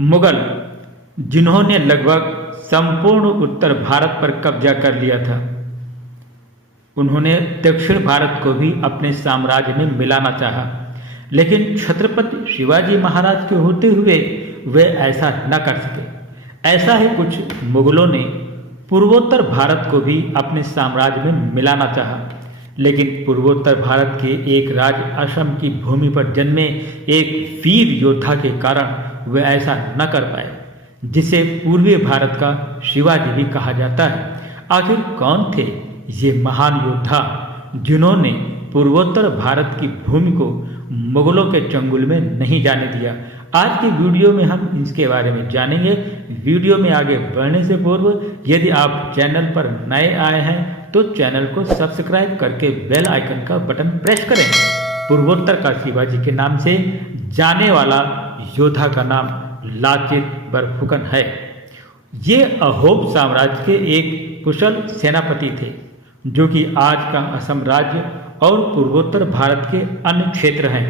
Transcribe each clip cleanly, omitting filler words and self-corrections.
मुगल, जिन्होंने लगभग संपूर्ण उत्तर भारत पर कब्जा कर लिया था, उन्होंने दक्षिण भारत को भी अपने साम्राज्य में मिलाना चाहा, लेकिन छत्रपति शिवाजी महाराज के होते हुए वे ऐसा न कर सके। ऐसा ही कुछ मुगलों ने पूर्वोत्तर भारत को भी अपने साम्राज्य में मिलाना चाहा, लेकिन पूर्वोत्तर भारत के एक राज्य असम की भूमि पर जन्मे एक वीर योद्धा के कारण वे ऐसा न कर पाए, जिसे पूर्वी भारत का शिवाजी भी कहा जाता है। आखिर कौन थे ये महान योद्धा जिन्होंने पूर्वोत्तर भारत की भूमि को मुगलों के चंगुल में नहीं जाने दिया? आज की वीडियो में हम इसके बारे में जानेंगे। वीडियो में आगे बढ़ने से पूर्व यदि आप चैनल पर नए आए हैं तो चैनल को सब्सक्राइब करके बेल आइकन का बटन प्रेस करें। पूर्वोत्तर का शिवाजी के नाम से जाने वाला योद्धा का नाम लाचित बरफुकन है। ये अहोम साम्राज्य के एक कुशल सेनापति थे, जो कि आज का असम राज्य और पूर्वोत्तर भारत के अन्य क्षेत्र हैं।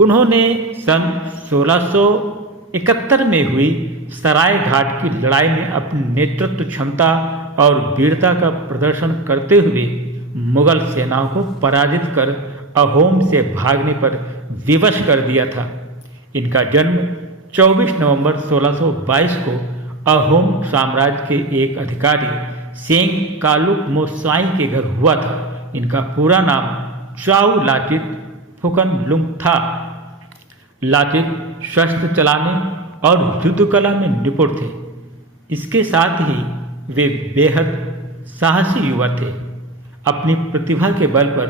उन्होंने सन 1671 में हुई सराय घाट की लड़ाई में अपनी नेतृत्व क्षमता और वीरता का प्रदर्शन करते हुए मुगल सेनाओं को पराजित कर अहोम से भागने पर विवश कर दिया था। इनका जन्म 24 नवंबर 1622 को अहोम साम्राज्य के एक अधिकारी सेंग कालुक मोसाई के घर हुआ था। इनका पूरा नाम चाउ लाचित फुकनलुंग था। लाचित शस्त्र चलाने और युद्ध कला में निपुण थे। इसके साथ ही वे बेहद साहसी युवा थे। अपनी प्रतिभा के बल पर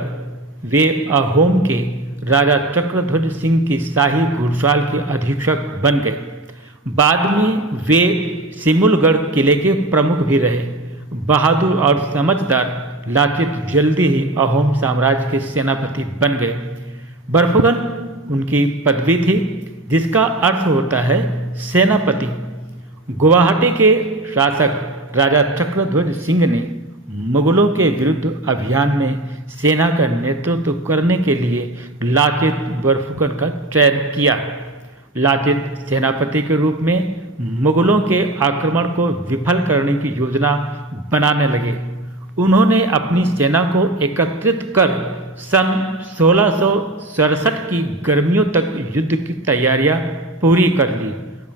वे अहोम के राजा चक्रध्वज सिंह की शाही घुड़सवार के अधीक्षक बन गए। बाद में वे सिमुलगढ़ किले के प्रमुख भी रहे। बहादुर और समझदार लाचित जल्दी ही अहोम साम्राज्य के सेनापति बन गए। बरफुकन उनकी पदवी थी, जिसका अर्थ होता है सेनापति। गुवाहाटी के शासक राजा चक्रध्वज सिंह ने मुगलों के विरुद्ध अभियान में सेना का नेतृत्व करने के लिए लाचित बरफुकन का चयन किया। लाचित सेनापति के रूप में मुगलों के आक्रमण को विफल करने की योजना बनाने लगे। उन्होंने अपनी सेना को एकत्रित कर सन 1667 की गर्मियों तक युद्ध की तैयारियां पूरी कर ली।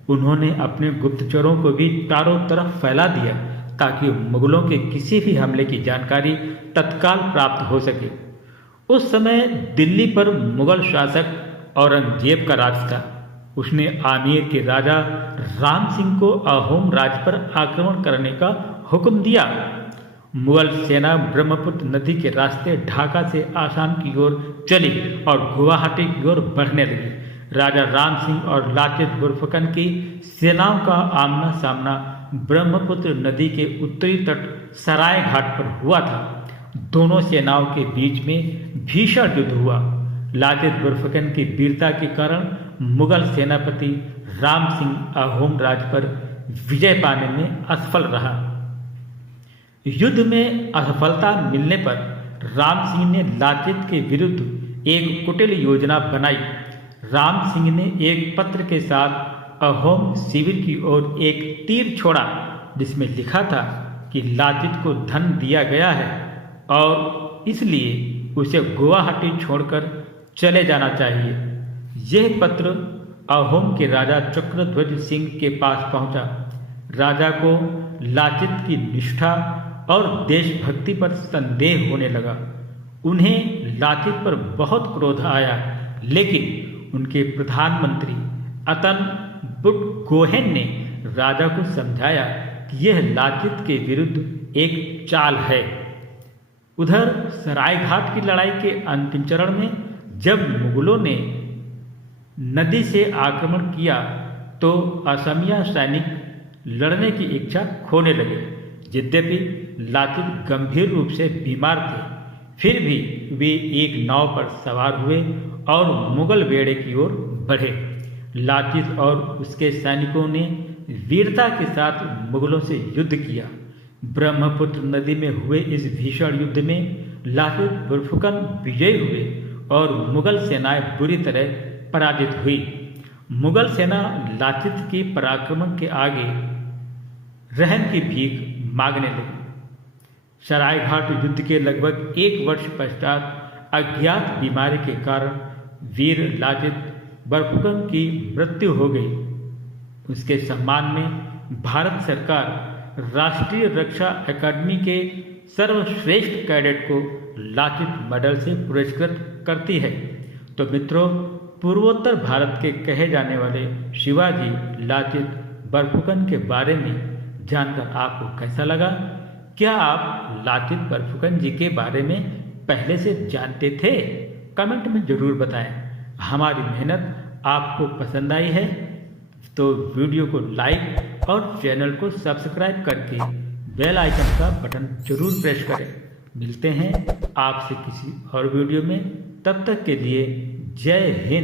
उन्होंने अपने गुप्तचरों को भी चारों तरफ फैला दिया, ताकि मुगलों के किसी भी हमले की जानकारी तत्काल प्राप्त हो सके। उस समय दिल्ली पर मुगल शासक औरंगजेब का राज था। उसने आमेर के राजा राम सिंह को अहोम राज्य पर आक्रमण करने का हुक्म दिया। मुगल सेना ब्रह्मपुत्र नदी के रास्ते ढाका से आसाम की ओर चली और गुवाहाटी की ओर बढ़ने लगी। राजा राम सिंह और लाचित बरफुकन की सेनाओं का आमना सामना ब्रह्मपुत्र नदी के उत्तरी तट सराय घाट पर हुआ था। दोनों सेनाओं के बीच में भीषण युद्ध हुआ। लाचित बरफुकन की वीरता के कारण मुगल सेनापति राम सिंह अहोम राज्य पर विजय पाने में असफल रहा। युद्ध में असफलता मिलने पर राम सिंह ने लाचित के विरुद्ध एक कुटिल योजना बनाई। राम सिंह ने एक पत्र के साथ अहोम शिविर की ओर एक तीर छोड़ा, जिसमें लिखा था कि लाचित को धन दिया गया है और इसलिए उसे गुवाहाटी छोड़कर चले जाना चाहिए। यह पत्र अहोम के राजा चक्रध्वज सिंह के पास पहुंचा। राजा को लाचित की निष्ठा और देशभक्ति पर संदेह होने लगा। उन्हें लाचित पर बहुत क्रोध आया, लेकिन उनके प्रधानमंत्री अतन बुटगोहेन ने राजा को समझाया कि यह लाचित के विरुद्ध एक चाल है। उधर सरायघाट की लड़ाई के अंतिम चरण में जब मुगलों ने नदी से आक्रमण किया तो असमिया सैनिक लड़ने की इच्छा खोने लगे। यद्यपि लाचित गंभीर रूप से बीमार थे, फिर भी वे एक नाव पर सवार हुए और मुगल बेड़े की ओर बढ़े। लाचित और उसके सैनिकों ने वीरता के साथ मुगलों से युद्ध किया। ब्रह्मपुत्र नदी में हुए इस भीषण युद्ध में लाचित बरफुकन विजयी हुए और मुगल सेनाएं बुरी तरह पराजित हुई। मुगल सेना लाचित के पराक्रम के आगे रहम की भीख मांगने लगी। सरायघाट युद्ध के लगभग 1 वर्ष पश्चात अज्ञात बीमारी के कारण वीर लाचित बरफुकन की मृत्यु हो गई। उसके सम्मान में भारत सरकार राष्ट्रीय रक्षा अकादमी के सर्वश्रेष्ठ कैडेट को लाचित मेडल से पुरस्कृत करती है। तो मित्रों, पूर्वोत्तर भारत के कहे जाने वाले शिवाजी लाचित बरफुकन के बारे में जानकर आपको कैसा लगा? क्या आप लाचित बरफुकन जी के बारे में पहले से जानते थे? कमेंट में ज़रूर बताएं। हमारी मेहनत आपको पसंद आई है तो वीडियो को लाइक और चैनल को सब्सक्राइब करके बेल आइकन का बटन जरूर प्रेस करें। मिलते हैं आपसे किसी और वीडियो में, तब तक के लिए जय हिंद।